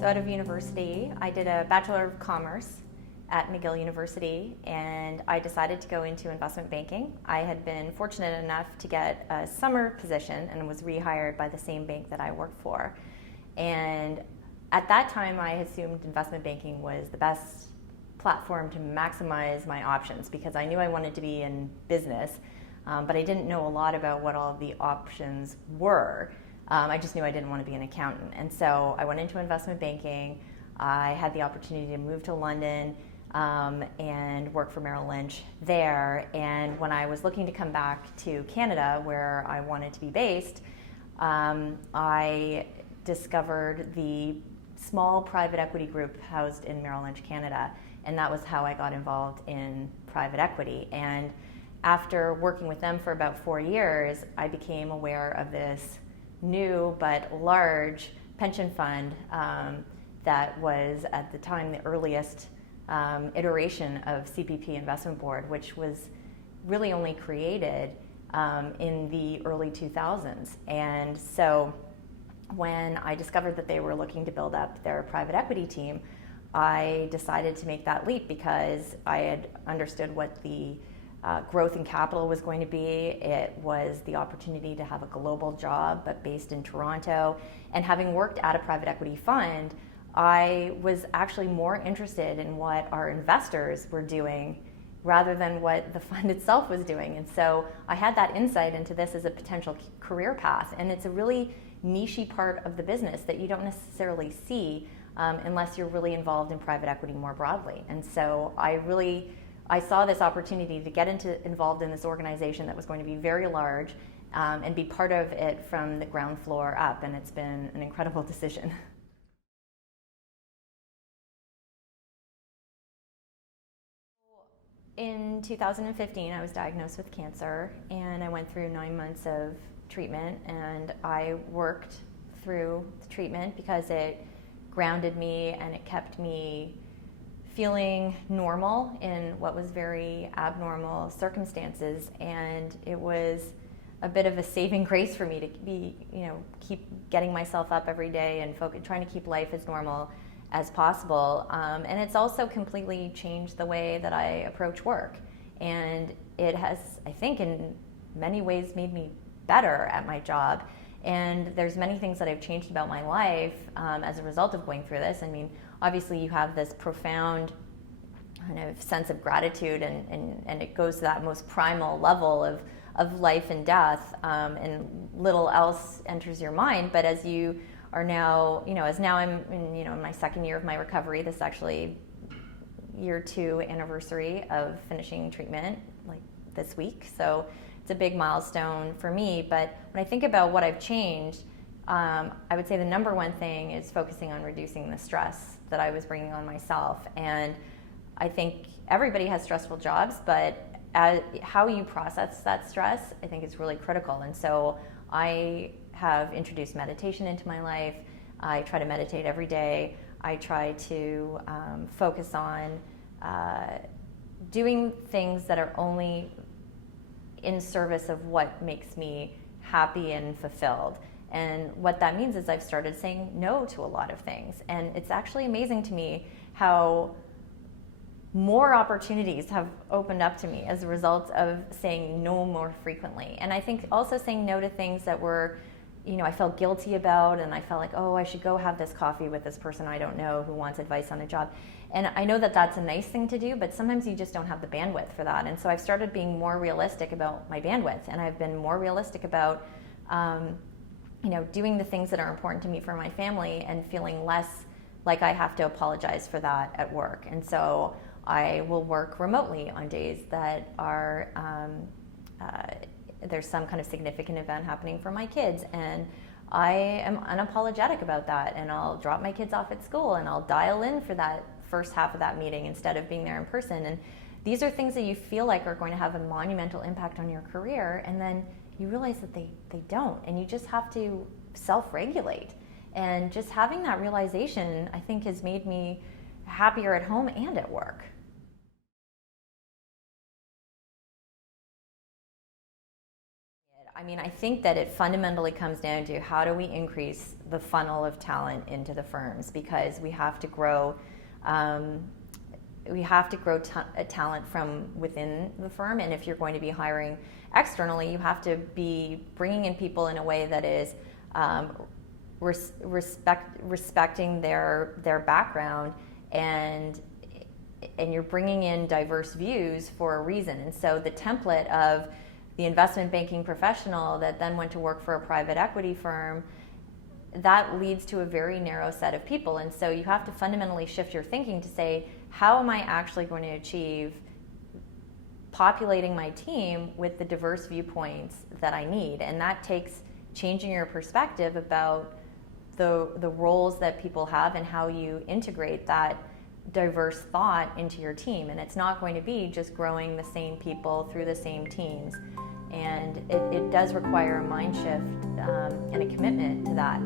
So out of university, I did a Bachelor of Commerce at McGill University, and I decided to go into investment banking. I had been fortunate enough to get a summer position and was rehired by the same bank that I worked for. And at that time, I assumed investment banking was the best platform to maximize my options because I knew I wanted to be in business, but I didn't know a lot about what all of the options were. I just knew I didn't want to be an accountant. And so I went into investment banking. I had the opportunity to move to London and work for Merrill Lynch there. And when I was looking to come back to Canada, where I wanted to be based, I discovered the small private equity group housed in Merrill Lynch, Canada. And that was how I got involved in private equity. And after working with them for about 4 years, I became aware of this new but large pension fund that was at the time the earliest iteration of CPP Investment Board, which was really only created in the early 2000s. And so when I discovered that they were looking to build up their private equity team, I decided to make that leap because I had understood what the growth in capital was going to be. It was the opportunity to have a global job, but based in Toronto. And having worked at a private equity fund, I was actually more interested in what our investors were doing rather than what the fund itself was doing. And so I had that insight into this as a potential career path. And it's a really niche-y part of the business that you don't necessarily see unless you're really involved in private equity more broadly. And so I saw this opportunity to get involved in this organization that was going to be very large and be part of it from the ground floor up. And it's been an incredible decision. In 2015, I was diagnosed with cancer, and I went through 9 months of treatment, and I worked through the treatment because it grounded me and it kept me feeling normal in what was very abnormal circumstances. And it was a bit of a saving grace for me to be, keep getting myself up every day and trying to keep life as normal as possible. And it's also completely changed the way that I approach work. And it has, I think, in many ways made me better at my job. And there's many things that I've changed about my life as a result of going through this. I mean, obviously you have this profound kind of sense of gratitude, and it goes to that most primal level of life and death, and little else enters your mind. But as you are now, as now I'm in my second year of my recovery. This is actually year 2 anniversary of finishing treatment, like this week. So it's a big milestone for me. But when I think about what I've changed, I would say the number one thing is focusing on reducing the stress that I was bringing on myself. And I think everybody has stressful jobs, but how you process that stress, I think, is really critical. And so I have introduced meditation into my life. I try to meditate every day. I try to focus on doing things that are only in service of what makes me happy and fulfilled. And what that means is I've started saying no to a lot of things. And it's actually amazing to me how more opportunities have opened up to me as a result of saying no more frequently. And I think also saying no to things that were, I felt guilty about, and I felt like, oh, I should go have this coffee with this person I don't know who wants advice on a job. And I know that that's a nice thing to do, but sometimes you just don't have the bandwidth for that. And so I've started being more realistic about my bandwidth, and I've been more realistic about doing the things that are important to me for my family and feeling less like I have to apologize for that at work. And so I will work remotely on days that are there's some kind of significant event happening for my kids, and I am unapologetic about that. And I'll drop my kids off at school and I'll dial in for that first half of that meeting instead of being there in person. And these are things that you feel like are going to have a monumental impact on your career, and then you realize that they don't, and you just have to self-regulate. And just having that realization, I think, has made me happier at home and at work. I mean, I think that it fundamentally comes down to how do we increase the funnel of talent into the firms, because we have to grow talent from within the firm, and if you're going to be hiring externally, you have to be bringing in people in a way that is respecting their background, and you're bringing in diverse views for a reason. And so the template of the investment banking professional that then went to work for a private equity firm, that leads to a very narrow set of people. And so you have to fundamentally shift your thinking to say, how am I actually going to achieve populating my team with the diverse viewpoints that I need? And that takes changing your perspective about the roles that people have and how you integrate that diverse thought into your team. And it's not going to be just growing the same people through the same teams. And it does require a mind shift and a commitment to that.